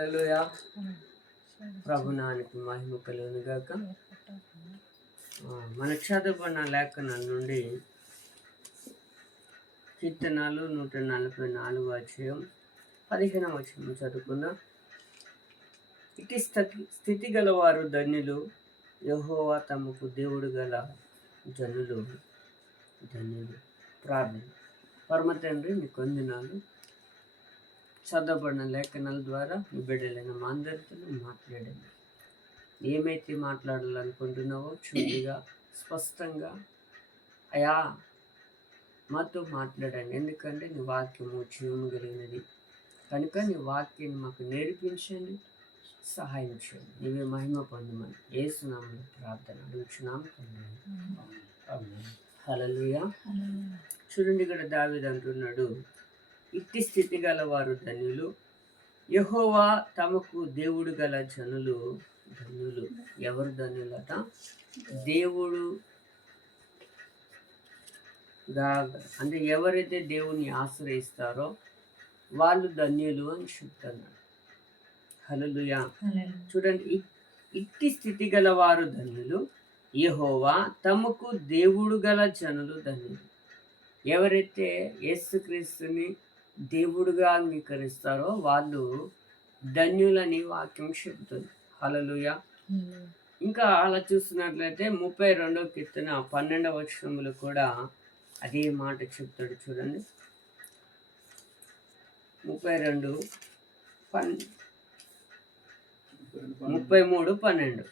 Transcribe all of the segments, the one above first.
హల్లెలూయా. ప్రభునానికి మహిమ కలుగును గాక. ఆ, మన చదువుకున్న లేఖనం నుండి కీర్తనాలు నూట నలభై నాలుగు అధ్యాయం పదిహేనవ వచనం చదువుకుందాం. ఇటు స్థితి స్థితి గలవారు ధన్యులు యహోవా తమకు దేవుడు గల జనులు ధన్యులు. ప్రార్థన. పరమ తండ్రి మీకు కొందినాలు చదవబడిన లేఖనాల ద్వారా మీ బిడ్డలైన మా అందరితో మాట్లాడండి ఏమైతే మాట్లాడాలనుకుంటున్నావో చురుకుగా స్పష్టంగా అయా మాతో మాట్లాడండి. ఎందుకంటే నీ వాక్యము జీవము కలిగినది. కనుక నీ వాక్యాన్ని మాకు నేర్పించండి సహాయం చేయండి నీవే మహిమ పొందమని ఏసునామని ప్రార్థన అడుగుచున్నాం హలలుయా చూడండి ఇక్కడ దావిది అంటున్నాడు. ఇట్టి స్థితి గల వారు ధన్యులు. యహోవా తమకు దేవుడు గల జనులు ధన్యులు. ఎవరు ధన్యులట? దేవుడు అంటే ఎవరైతే దేవుని ఆశ్రయిస్తారో వాళ్ళు ధన్యులు అని చెప్తున్నాడు హలలుయా చూడండి ఇట్టి స్థితి గల వారు ధన్యులు. యెహోవా తమకు దేవుడు గల జనులు ధన్యులు. ఎవరైతే యేసుక్రీస్తుని దేవుడుగా అంగీకరిస్తారో వాళ్ళు ధన్యులని వాక్యం చెబుతుంది. హలలుయ ఇంకా అలా చూస్తున్నట్లయితే ముప్పై రెండవ కీర్తన పన్నెండవ వచనములు కూడా అదే మాట చెప్తాడు చూడండి. ముప్పై రెండు పన్ ముప్పై మూడు పన్నెండు.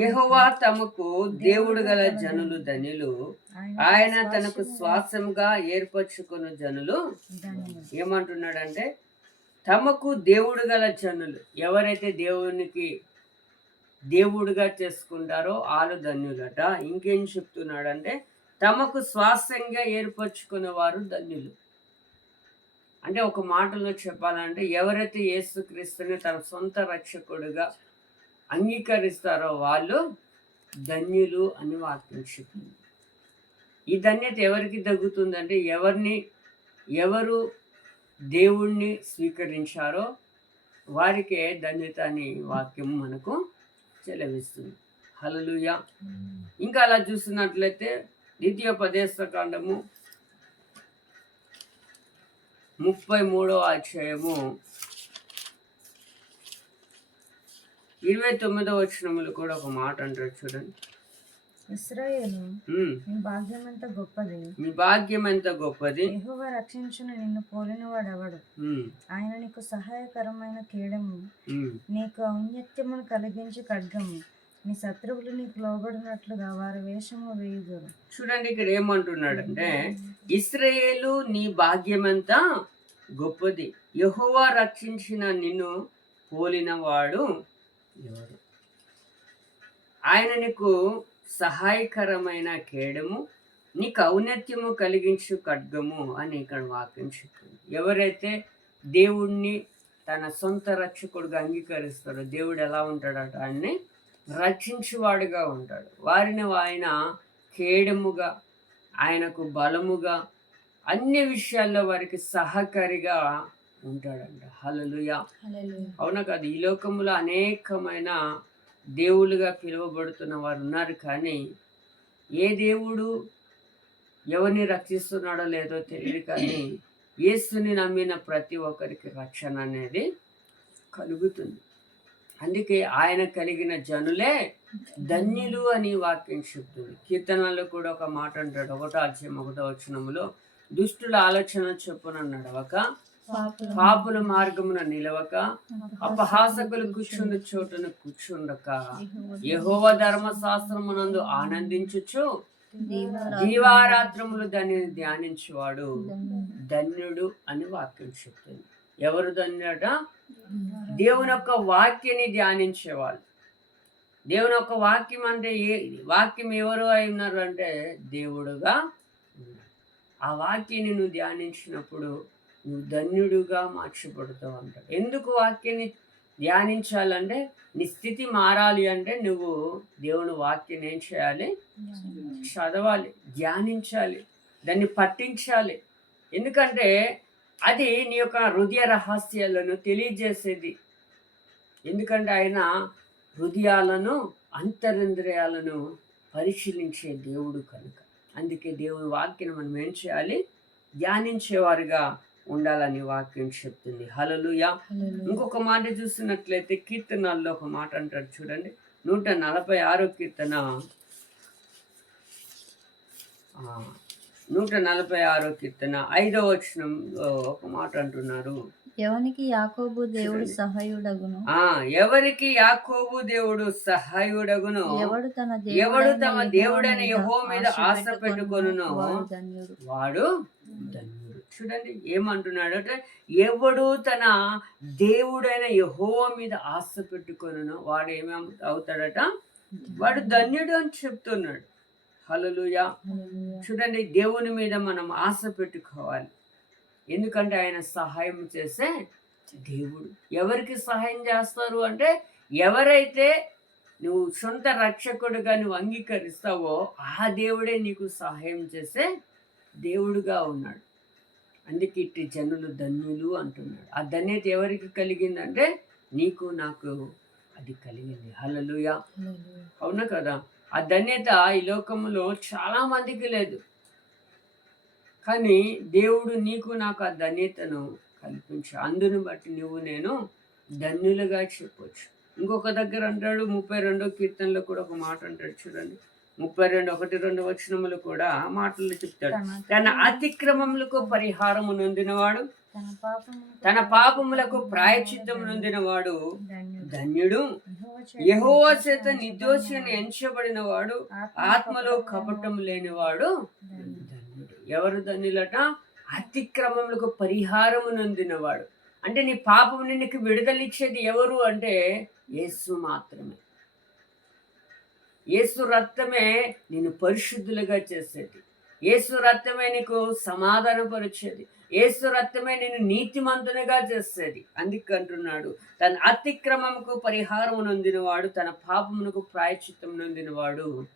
యెహోవా తమకు దేవుడు గల జనులు ధనులు. ఆయన తనకు శ్వాసముగా ఏర్పరచుకున్న జనులు. ఏమంటున్నాడంటే తమకు దేవుడు గల జనులు ఎవరైతే దేవునికి దేవుడుగా చేసుకుంటారో వాళ్ళు ధన్యులట. ఇంకేం చెప్తున్నాడంటే తమకు స్వాస్థ్యంగా ఏర్పరచుకునే వారు ధన్యులు. అంటే ఒక మాటలో చెప్పాలంటే ఎవరైతే యేసుక్రీస్తుని తన సొంత రక్షకుడుగా అంగీకరిస్తారో వాళ్ళు ధన్యులు అని వాక్యం చెప్పింది ఈ ధన్యత ఎవరికి తగ్గుతుందంటే ఎవరిని ఎవరు దేవుణ్ణి స్వీకరించారో వారికే ధన్యత అని వాక్యం మనకు చెలవిస్తుంది. హలలుయ ఇంకా అలా చూస్తున్నట్లయితే ద్వితీయ పదేశ కాండము ముప్పై మూడో అధ్యాయము ఇరవై తొమ్మిదో వచనములు కూడా ఒక మాట అంటారు చూడండి. ఇస్రాయేలు నీ భాగ్యం ఎంత గొప్పది. నీ భాగ్యం ఎంత గొప్పది. యెహోవా రక్షించును నిన్ను పోలిన వాడెవడు? ఉమ్, ఆయన నీకు సహాయకరమైన కీడము నీకు ఔన్నత్యమును కలిగించి ఖడ్గము నీ శత్రువులు నీకు లోబడినట్లుగా వారి వేషము వేయుదురు. చూడండి ఇక్కడ ఏమంటున్నాడంటే ఇస్రాయేలు నీ భాగ్యమంతా గొప్పది. యెహోవా రక్షించిన నిన్ను పోలిన వాడు ఎవరు ఆయన నీకు సహాయకరమైన కేడము నీకు ఔన్నత్యము కలిగించు ఖడ్గము అని ఇక్కడ వాక్యం చెప్తుంది. ఎవరైతే దేవుణ్ణి తన సొంత రక్షకుడుగా అంగీకరిస్తారో దేవుడు ఎలా ఉంటాడట? ఆయన్ని రక్షించువాడుగా ఉంటాడు. వారిని ఆయన కేడముగా ఆయనకు బలముగా అన్ని విషయాల్లో వారికి సహకారిగా ఉంటాడంట. హలలుయా అవునా కాదు ఈ లోకంలో అనేకమైన దేవుళ్ళుగా పిలువబడుతున్న వారు ఉన్నారు కానీ ఏ దేవుడు ఎవరిని రక్షిస్తున్నాడో లేదో తెలియదు కానీ యేసుని నమ్మిన ప్రతి ఒక్కరికి రక్షణ అనేది కలుగుతుంది. అందుకే ఆయన కలిగిన జనులే ధన్యులు అని వాక్యం చెప్తుంది. కీర్తనలో కూడా ఒక మాట అంటాడు ఒకటో అధ్యాయం ఒకటో వచనములో దుష్టుల ఆలోచన చొప్పున నడవక పాపుల మార్గమున నిలవక అపహాసకులు కూర్చుండు చోటున కూర్చుండక. యహోవ ధర్మశాస్త్రమునందు ఆనందించుచు దీవారాత్రములు దానిని ధ్యానించువాడు. ధన్యుడు. అని వాక్యం చెప్తుంది. ఎవరు ధన్యుడట? దేవుని యొక్క వాక్యాన్ని ధ్యానించేవాళ్ళు. దేవుని యొక్క వాక్యం అంటే ఏ వాక్యం ఎవరు అయి ఉన్నారు అంటే దేవుడుగా. ఆ వాక్యాన్ని నువ్వు ధ్యానించినప్పుడు నువ్వు ధన్యుడుగా మార్చబడుతావు అంటాడు ఎందుకు వాక్యాన్ని ధ్యానించాలంటే నీ స్థితి మారాలి అంటే నువ్వు దేవుని వాక్యం ఏం చేయాలి? చదవాలి ధ్యానించాలి దాన్ని పట్టించాలి ఎందుకంటే అది నీ యొక్క హృదయ రహస్యాలను తెలియజేసేది. ఎందుకంటే ఆయన హృదయాలను అంతరింద్రియాలను పరిశీలించే దేవుడు కనుక. అందుకే దేవుని వాక్యం మనం ఏం చేయాలి? ధ్యానించేవారుగా ఉండాలని వాక్యం చెప్తుంది. హలలుయా. ఇంకొక మాట చూస్తున్నట్లయితే కీర్తనాల్లో ఒక మాట అంటారు చూడండి. నూట నలభై ఆరో కీర్తన. నూట నలభై ఆరో కీర్తన. ఐదో వచనంలో ఒక మాట అంటున్నారు. ఎవనికి యాకోబు దేవుడు సహాయుడగును? ఆ ఎవరికి యాకోబు దేవుడు సహాయుడగును? ఎవడు తన ఎవడు తమ దేవుడైన యెహోవా మీద ఆశ పెట్టుకొనునో? వాడు ధన్యుడు. వాడు ధన్యుడు. చూడండి ఏమంటున్నాడు అంటే ఎవడు తన దేవుడైన యహోవ మీద ఆశ పెట్టుకొనునో వాడు ఏమి అవుతాడట? వాడు ధన్యుడు అని చెప్తున్నాడు. హల్లెలూయా. చూడండి దేవుని మీద మనం ఆశ పెట్టుకోవాలి. ఎందుకంటే ఆయన సహాయం చేసే దేవుడు. ఎవరికి సహాయం చేస్తారు అంటే ఎవరైతే నువ్వు సొంత రక్షకుడుగా నువ్వు అంగీకరిస్తావో ఆ దేవుడే నీకు సహాయం చేసే దేవుడుగా ఉన్నాడు. అందుకే ఇట్టి జనులు ధన్యులు అంటున్నాడు. ఆ ధన్యత ఎవరికి కలిగిందంటే నీకు నాకు అది కలిగింది. హల్లెలూయా. అవునా కదా? ఆ ధన్యత ఈ లోకంలో చాలా మందికి లేదు. కానీ దేవుడు నీకు నాకు ఆ ధన్యతను కల్పించు. అందుని బట్టి నువ్వు నేను ధన్యులుగా చెప్పొచ్చు. ఇంకొక దగ్గర అంటాడు ముప్పై రెండో కీర్తనలో కూడా ఒక మాట అంటాడు చూడండి. ముప్పై రెండు ఒకటి రెండు వచనములు కూడా ఆ మాటలు చెప్తాడు. తన అతిక్రమములకు పరిహారము నొందినవాడు తన పాపములకు ప్రాయచిత్తము నొందినవాడు ధన్యుడు. యెహోవా చేత యెహోవా చేత నిర్దోషి అని ఎంచబడిన వాడు ఆత్మలో కపటం లేనివాడు. ధన్యుడు. ఎవరు ధన్యులట? అతిక్రమములకు పరిహారము నొందినవాడు. అంటే నీ పాపం నీకు విడుదలిచ్చేది ఎవరు? అంటే యేసు మాత్రమే. యేసు రక్తమే నిన్ను పరిశుద్ధులుగా చేసేది. యేసు రక్తమే నీకు సమాధానపరిచేది. యేసు రక్తమే నేను నీతిమంతునిగా చేసేది. అందుకంటున్నాడు తన అతిక్రమముకు పరిహారం నొందినవాడు తన పాపమునకు ప్రాయచిత్తం నొందినవాడు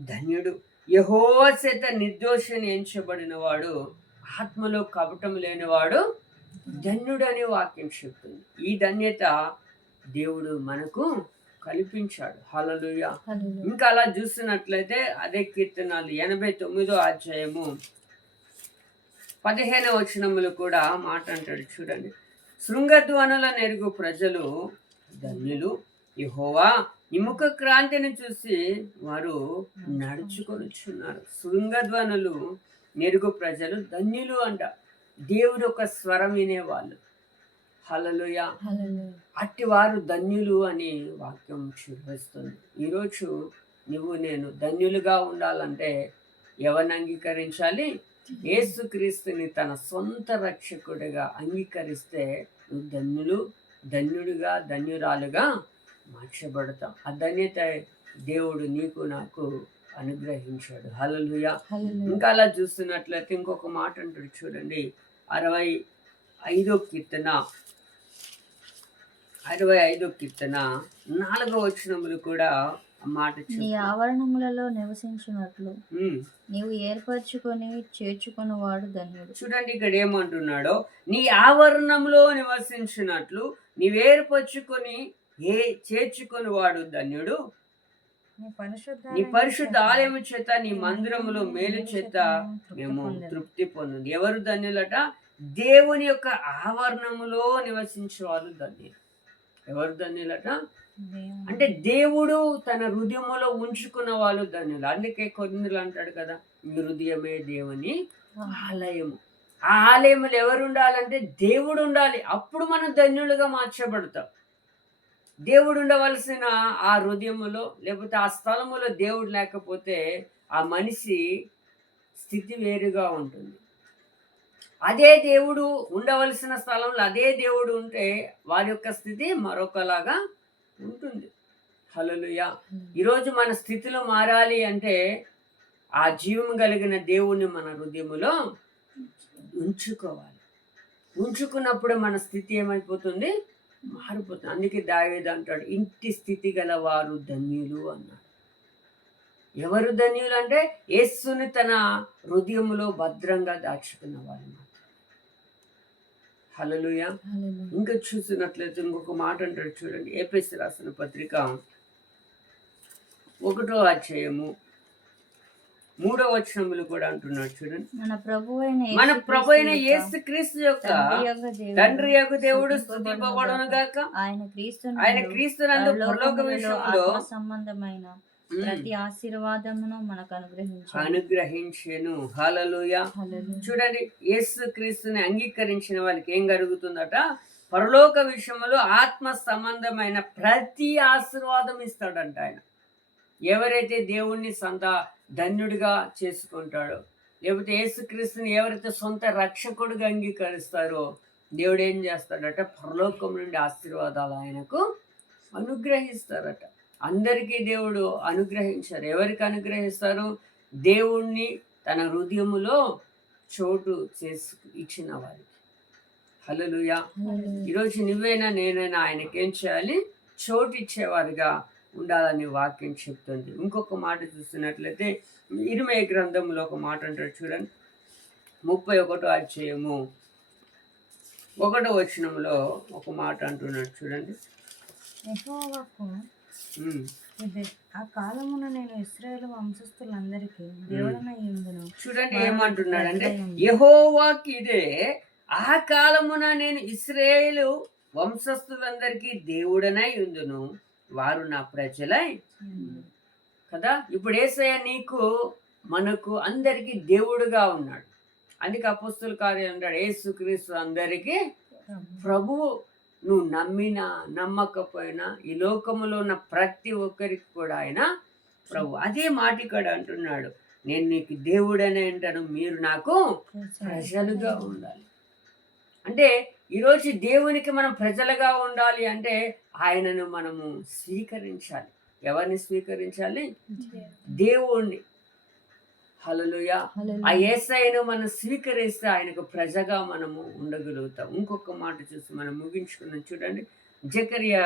ధన్యుడు. యహోవ చేత నిర్దోషని ఎంచబడినవాడు ఆత్మలో కపటం లేనివాడు ధన్యుడు అనే వాక్యం చెప్తుంది. ఈ ధన్యత దేవుడు మనకు కల్పించాడు. హల్లెలూయా. ఇంకా అలా చూస్తున్నట్లయితే అదే కీర్తనాలు ఎనభై తొమ్మిదో అధ్యాయము పదిహేనవ వచనములు కూడా మాట అంటాడు. చూడండి. శృంగధ్వనుల నెరుగు ప్రజలు ధన్యులు యహోవా నీ ముఖ క్రాంతిని చూసి వారు నడుచుకొనుచున్నారు. శృంగధ్వనులు నెరుగు ప్రజలు ధన్యులు అంట. దేవుడు ఒక స్వరం వినేవాళ్ళు. హలలుయ. అట్టి వారు ధన్యులు అని వాక్యం చూపిస్తుంది. ఈరోజు నువ్వు నేను ధన్యులుగా ఉండాలంటే ఎవరిని అంగీకరించాలి? యేసుక్రీస్తుని తన సొంత రక్షకుడిగా అంగీకరిస్తే నువ్వు ధన్యులు ధన్యుడిగా ధన్యురాలుగా మార్చబడతాం ఆ ధన్యత దేవుడు నీకు నాకు అనుగ్రహించాడు. హల్లెలూయా. ఇంకా అలా చూస్తున్నట్లయితే ఇంకొక మాట అంటాడు చూడండి. అరవై ఐదో కీర్తన అరవై ఐదో కీర్తన నాలుగో వచనములు కూడా మాట నీ. ఆవరణములలో నివసించినట్లు. నీవు ఏర్పరచుకొని చేర్చుకుని వాడు ధన్యుడు. చూడండి ఇక్కడ ఏమంటున్నాడో నీ ఆవరణంలో నివసించినట్లు నీవేర్పరచుకొని ఏ చేర్చుకొని వాడు ధన్యుడు? నీ పరిశుద్ధ నీ పరిశుద్ధ ఆలయము చేత నీ మందిరములో మేలు చేత మేము తృప్తి పొందింది ఎవరు ధన్యులట? దేవుని యొక్క ఆవరణములో నివసించే వాళ్ళు ధన్యులు. ఎవరు ధన్యులట? అంటే దేవుడు తన హృదయములో ఉంచుకున్న వాళ్ళు ధన్యులు. అందుకే కొందరు అంటాడు కదా మీ హృదయమే దేవుని ఆలయము. ఆ ఆలయములు ఎవరు ఉండాలంటే దేవుడు ఉండాలి. అప్పుడు మనం ధన్యులుగా మార్చబడతాం. దేవుడు ఉండవలసిన ఆ హృదయములో లేకపోతే ఆ స్థలములో దేవుడు లేకపోతే ఆ మనిషి స్థితి వేరుగా ఉంటుంది. అదే దేవుడు ఉండవలసిన స్థలంలో అదే దేవుడు ఉంటే వారి యొక్క స్థితి మరొకలాగా ఉంటుంది. హల్లెలూయా. ఈరోజు మన స్థితిలో మారాలి అంటే ఆ జీవం కలిగిన దేవుణ్ణి మన హృదయములో ఉంచుకోవాలి. ఉంచుకున్నప్పుడు మన స్థితి ఏమైపోతుంది? మారిపోతుంది. అందుకే దావేది అంటాడు ఇంటి స్థితి గల వారు ధన్యులు అన్నాడు. ఎవరు ధన్యులు అంటే? యేస్సుని తన హృదయములో భద్రంగా దాచుకున్న మాత్రమే. హలలుయ. ఇంకా చూసినట్లయితే ఇంకొక మాట అంటాడు చూడండి. ఏపీఎస్ రాసిన పత్రిక ఒకటో అధ్యాయము మూడో వచనములు కూడా అంటున్నాడు చూడండి. మన ప్రభు మన ప్రభు అయిన యేసు క్రీస్తు యొక్క తండ్రి యొక్క దేవుడు స్థుతింపబడును గాక ఆయన క్రీస్తు ఆయన క్రీస్తునందు పరలోక విషయంలో సంబంధమైన ప్రతి ఆశీర్వాదమును మనకు అనుగ్రహించాడు అనుగ్రహించెను. హలలుయ. చూడండి యేసు క్రీస్తుని అంగీకరించిన వాళ్ళకి ఏం కలుగుతుందట పరలోక విషయంలో ఆత్మ సంబంధమైన ప్రతి ఆశీర్వాదం ఇస్తాడంట ఆయన. ఎవరైతే దేవుణ్ణి సొంత ధన్యుడిగా చేసుకుంటాడో లేకపోతే యేసుక్రీస్తుని ఎవరైతే సొంత రక్షకుడిగా అంగీకరిస్తారో దేవుడు ఏం చేస్తాడట? పరలోకం నుండి ఆశీర్వాదాలు ఆయనకు అనుగ్రహిస్తారట. అందరికీ దేవుడు అనుగ్రహించారు. ఎవరికి అనుగ్రహిస్తారు? దేవుణ్ణి తన హృదయములో చోటు చేసు ఇచ్చిన వారికి. హల్లెలూయా. ఈరోజు నువ్వైనా నేనైనా ఆయనకి ఏం చేయాలి? చోటు ఇచ్చేవారుగా ఉండాలని వాక్యం చెప్తుంది. ఇంకొక మాట చూస్తున్నట్లయితే ఇరుమయ గ్రంథంలో ఒక మాట అంటాడు చూడండి. ముప్పై ఒకటో అధ్యాయము. ఒకటో వచనంలో ఒక మాట అంటున్నాడు చూడండి. ఆ కాలమున నేను ఇస్రాయేల్ వంశస్థులందరికీ దేవుడనై చూడండి ఏమంటున్నాడంటే యహోవాకి ఇదే. ఆ కాలమున నేను ఇస్రాయేలు వంశస్థులందరికీ దేవుడనై ఉందును వారు నా ప్రజలై కదా? ఇప్పుడు ఏసయ్య నీకు మనకు అందరికీ దేవుడుగా ఉన్నాడు. అందుకే అపస్తుల కార్యం అంటాడు యేసు క్రీస్తు అందరికీ ప్రభువు నువ్వు నమ్మినా నమ్మకపోయినా ఈ లోకములో ఉన్న ప్రతి ఒక్కరికి కూడా ఆయన ప్రభు. అదే మాట ఇక్కడ అంటున్నాడు. నేను నీకు దేవుడనే అంటాను. మీరు నాకు ప్రజలుగా ఉండాలి. అంటే ఈరోజు దేవునికి మనం ప్రజలుగా ఉండాలి అంటే ఆయనను మనము స్వీకరించాలి. ఎవరిని స్వీకరించాలి? దేవుణ్ణి. హలలుయ ఆ ఏసైను మనం స్వీకరిస్తే ఆయనకు ప్రజగా మనము ఉండగలుగుతాం. ఇంకొక మాట చూసి మనం ముగించుకున్నాం చూడండి. జకరియా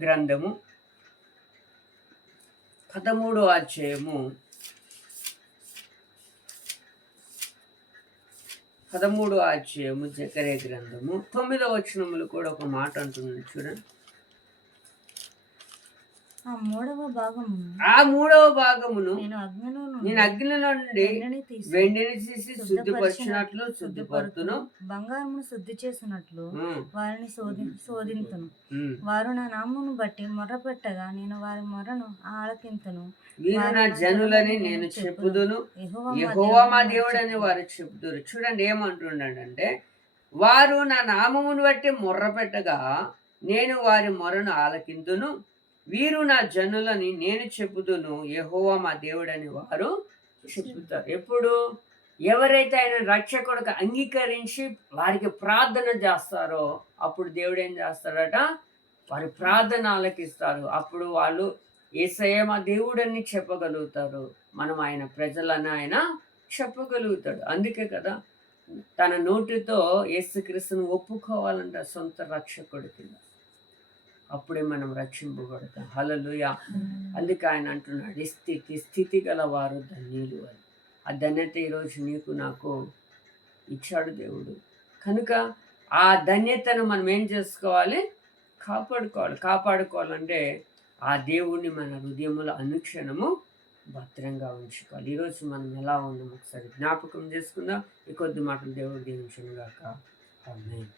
గ్రంథము పదమూడో అధ్యాయము. పదమూడో అధ్యాయము జకరియా గ్రంథము. తొమ్మిదో వచనములు కూడా ఒక మాట అంటున్నాడు చూడండి. ఆ మూడవ భాగమును ఆ మూడవ భాగమును నేను అగ్నిలో నేను అగ్నిలో నుండి వెండిని తీసి శుద్ధిపరిచినట్లు శుద్ధిపరుతును. బంగారమును శుద్ధి చేసినట్లు వారిని శోధి శోధింతును. వారు నా నామమును బట్టి మొర్ర పెట్టగా నేను వారి మొర్రను ఆలకింతును. వీరు నా జనులని నేను చెప్పుదును. యెహోవా మా దేవుడని వారు చెప్తురు చూడండి ఏమంటున్నాడంటే వారు నా నామమును బట్టి మొర్ర పెట్టగా నేను వారి మొరను ఆలకింతును. వీరు నా జనులని నేను చెబుదును యహోవా మా దేవుడని వారు చెబుతారు. ఎప్పుడు? ఎవరైతే ఆయన రక్షకుడికి అంగీకరించి వారికి ప్రార్థన చేస్తారో అప్పుడు దేవుడు ఏం చేస్తాడట వారి ప్రార్థన ఆలకిస్తారు అప్పుడు వాళ్ళు ఏసయ్య మా దేవుడని చెప్పగలుగుతారు. మనం ఆయన ప్రజలని ఆయన చెప్పగలుగుతాడు. అందుకే కదా తన నోటితో యేసుక్రీస్తును ఒప్పుకోవాలంట సొంత రక్షకుడి కింద. అప్పుడే మనం రక్షింపబడతాం హలలుయ అందుకే ఆయన అంటున్నాడు "ఈ స్థితి స్థితి గల వారు ధన్యులు అని. ఆ ధన్యత ఈరోజు నీకు నాకు ఇచ్చాడు దేవుడు. కనుక ఆ ధన్యతను మనం ఏం చేసుకోవాలి? కాపాడుకోవాలి. కాపాడుకోవాలంటే ఆ దేవుణ్ణి మన హృదయంలో అనుక్షణము భద్రంగా ఉంచుకోవాలి. ఈరోజు మనం ఎలా ఉన్నాం ఒకసారి జ్ఞాపకం చేసుకుందాం. ఈ కొద్ది మాటలు దేవుడు దీవించను గాక ఆమేన్.